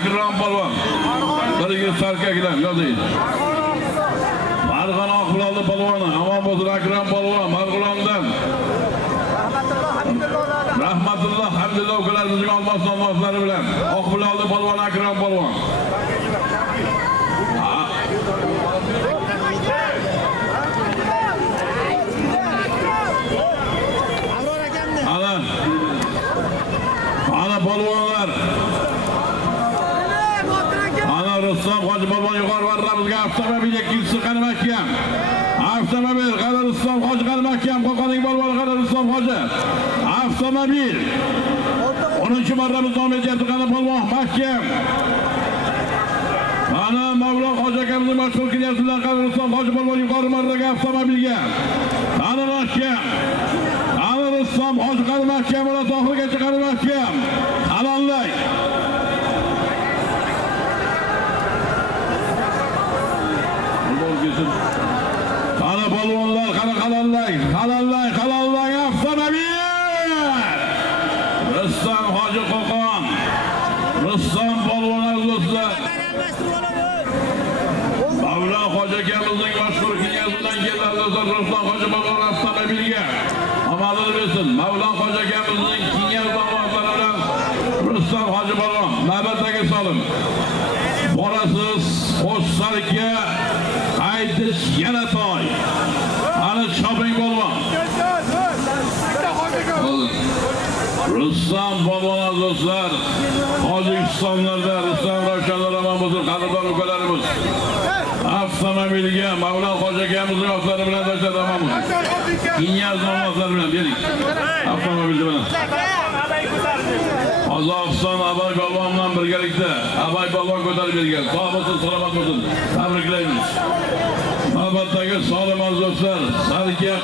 Akrom polvon. Birga sarkaklar yozing. Farg'ona Oqbiloldi polvoni, omon bo'lsin Akrom polvon, Marg'ilondan. Rahmatulloh Hamdulloh ukalarimizning olmos-olmoslari bilan Oqbiloldi polvon Akrom polvon. Ana polvonlar. Ana Rustam Hoji polvon yuqori varramizga avtomobil ikkinchisi qanamakkam. Avtomobil qara Rustam Hoji qanamakkam, Qo'qoning polvoni qara Rustam Hoji. Avtomobil 10-marramiz davom etyapti qara polvon mahkam. Ana Mavlon Hoji akamizning mashhur kelyaptilar qara Rustam Hoji polvon yuqori marraga avtomobilga. Ana mahkam. Ana Rustam Hoji qara mahkam, ular oxirigacha qara mahkam. Alonlay. Qara polvonlar, qara halallay avtomobil. Rustam Hoji Qo'qon. Rustam polvonlar do'stlar. Mavlon Hoji akamizning mashhur kiyasidan keladi do'stlar. Rustam Hoji polvon avtomobilga. Amalini bersin. Mavlon Hoji akamizning kiyasi damoqlari bilan Rustam Hoji polvon navbatdagi solim. Borasiz Qo'shsarga aytish yana toy. Ana choping polvon. Rustam polvon do'stlar, Tojikistonlarda Rustam Ravshanlar omon bo'lsin, qadrdon ukalarimiz. Avtomobilga Mavlon Hoji akamizning avtomobil bilan tashlab omon bo'lsin. Kinyaz nomozlar bilan bering. Avtomobil bilan. Qozog'iston Abay polvon bilan birgalikda Abay polvon ko'tarib bergan. Sog' bo'lsin, salomat bo'lsin. Tabriklaymiz. Navbatdagi solim do'stlar, Sarkiya